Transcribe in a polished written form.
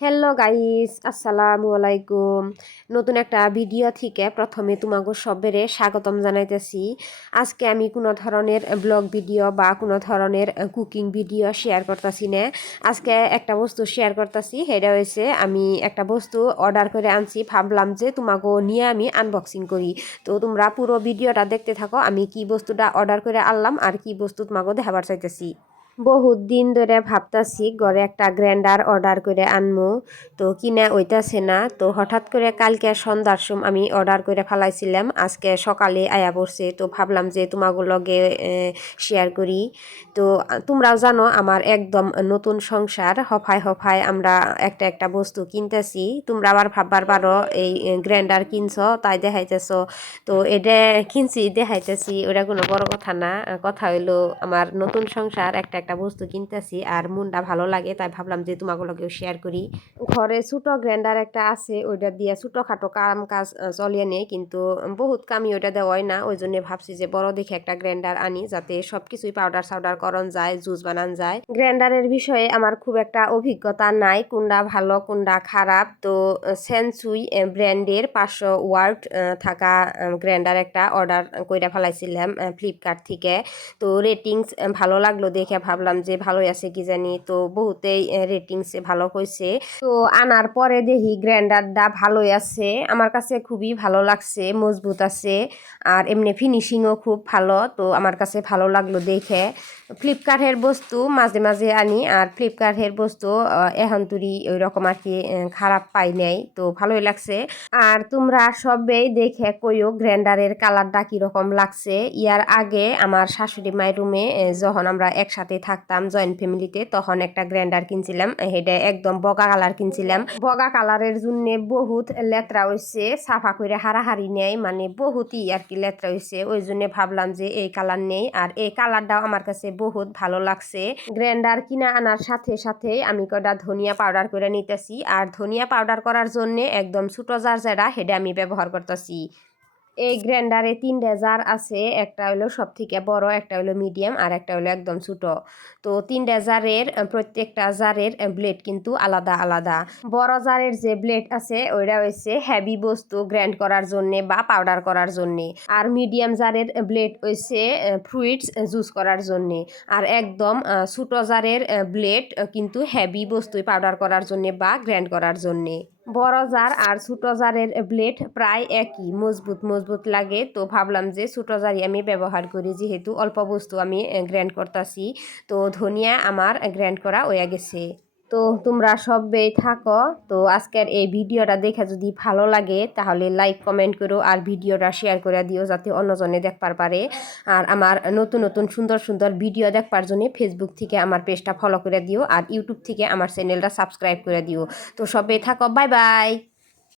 Hello guys, আসসালামু আলাইকুম। নতুন একটা ভিডিও থেকে প্রথমে তোমাকে সবেরে স্বাগতম জানাইতেছি। আজকে আমি কোনো ধরনের ব্লগ ভিডিও বা কোনো ধরনের কুকিং ভিডিও শেয়ার করতেছি না। আজকে একটা বস্তু শেয়ার করতেছি, সেটা হয়েছে আমি একটা বস্তু অর্ডার করে আনছি, ভাবলাম যে তোমাকে নিয়ে আমি আনবক্সিং করি। তো তোমরা পুরো ভিডিওটা দেখতে থাকো, আমি কি বস্তুটা অর্ডার করে আনলাম আর কি বস্তু তোমাকে দেখাবার চাইতেছি। বহুত দিন ধরে ভাবতাছি ঘরে একটা গ্রাইন্ডার অর্ডার করে আনমু, তো কিনা ওইতাছে না। তো হঠাৎ করে কালকে সন্ধ্যার সময় আমি অর্ডার করে ফেলাইছিলাম, আজকে সকালে আয়া পড়ছে। তো ভাবলাম যে তোমাগুলো লগে শেয়ার করি। তো তোমরাও জানো আমার একদম নতুন সংসার, হফায় হফায় আমরা একটা একটা বস্তু কিনতেছি। তোমরা আবার ভাববার পারো এই গ্রাইন্ডার কিনছ তাই দেখাইতেছ। তো এটা কিনছি দেখাইতেছি, ওটা কোনো বড় কথা না। কথা হইলো আমার নতুন সংসার, একটা একটা বস্তু কিনতেছি আর মনটা ভালো লাগে, তাই ভাবলাম যে তোমাগুলোকেও শেয়ার করি। ঘরে ছোট গ্রাইন্ডার একটা আছে, ওইটা দিয়ে ছোটোখাটো কাজ চলিয়ে নেই, কিন্তু বহুত কামই ওইটা দেওয়াই না। ওই জন্য ভাবছি যে বড় দেখে একটা গ্রাইন্ডার আনি, যাতে সব কিছুই পাউডার সাউডার করন যায়, জুস বানান যায়। গ্রাইন্ডারের বিষয়ে আমার খুব একটা অভিজ্ঞতা নাই, কোনটা ভালো কোনটা খারাপ। তো সেনসুই ব্র্যান্ডের 500 ওয়াট থাকা গ্রাইন্ডার একটা অর্ডার করে ফেলাইছিলাম ফ্লিপকার্ট থেকে। তো রেটিংস ভালো লাগলো দেখে ভাবলাম যে ভালোই আছে কি জানি, তো বহুতেই রেটিংস ভালো হয়েছে। তো আনার পরে দেখি গ্রাইন্ডারটা ভালোই আছে, আমার কাছে খুবই ভালো লাগছে, মজবুত আছে আর এমনি ফিনিশিংও খুব ভালো। তো আমার কাছে ভালো লাগলো দেখে। ফ্লিপকার্টের বস্তু মাঝে মাঝে আনি, আর ফ্লিপকার্টের বস্তু এখন তুরি ওই রকম আর কি খারাপ পাই নাই, তো ভালোই লাগছে। আর তোমরা সবেই দেখে কইও গ্রাইন্ডারের কালারটা কীরকম লাগছে। ইয়ার আগে আমার শাশুড়ি মায়ের রুমে যখন আমরা একসাথে থাকতাম জয়েন্ট ফ্যামিলিতে, তখন একটা গ্রাইন্ডার কিনছিলাম, সেটা একদম বগা কালার কিনছিলাম। বগা কালারের জন্য বহুত লেত্রা হয়েছে, সাফা করে হারাহারি নেই, মানে বহুতই আর কি লেত্রা হয়েছে। ওই জন্য ভাবলাম যে এই কালার নেই, আর এই কালারটাও আমার কাছে বহুত ভালো লাগছে। গ্রাইন্ডার কিনা আনার সাথে সাথে আমি কটা ধনিয়া পাউডার করে নিতেছি, আর ধনিয়া পাউডার করার জন্য একদম ছোটো জার যেটা সেটা আমি ব্যবহার করতেছি। এই গ্রাইন্ডারে 3টা জার আছে, একটা হলো সব থেকে বড়, একটা হলো মিডিয়াম, আর একটা হলো একদম ছোটো। তো 3টা জারের প্রত্যেকটা জারের ব্লেড কিন্তু আলাদা আলাদা। বড় জারের যে ব্লেড আছে ওইটা হচ্ছে হেভি বস্তু গ্রাইন্ড করার জন্যে বা পাউডার করার জন্যে, আর মিডিয়াম জারের ব্লেড হচ্ছে ফ্রুইটস জুস করার জন্যে, আর একদম ছোটো জারের ব্লেড কিন্তু হেভি বস্তু পাউডার করার জন্যে বা গ্রাইন্ড করার জন্যে। বড় জার আর ছোটো জারের ব্লেড প্রায় একই, মজবুত মজবুত লাগে। তো ভাবলাম যে ছোটো জারই আমি ব্যবহার করি, যেহেতু অল্প বস্তু আমি গ্রাইন্ড করতেছি। তো ধনিয়া আমার গ্রাইন্ড করা হয়ে গেছে। তো তোমরা সবাই থাকো। তো আজকের এই ভিডিওটা দেখে যদি ভালো লাগে তাহলে লাইক কমেন্ট করো, আর ভিডিওটা শেয়ার করে দিও যাতে অন্যজনে দেখবার পারে। আর আমার নতুন নতুন সুন্দর সুন্দর ভিডিও দেখবার জন্য ফেসবুক থেকে আমার পেজটা ফলো করে দিও, আর ইউটিউব থেকে আমার চ্যানেলটা সাবস্ক্রাইব করে দিও। তো সবাই থাকো, বাই বাই।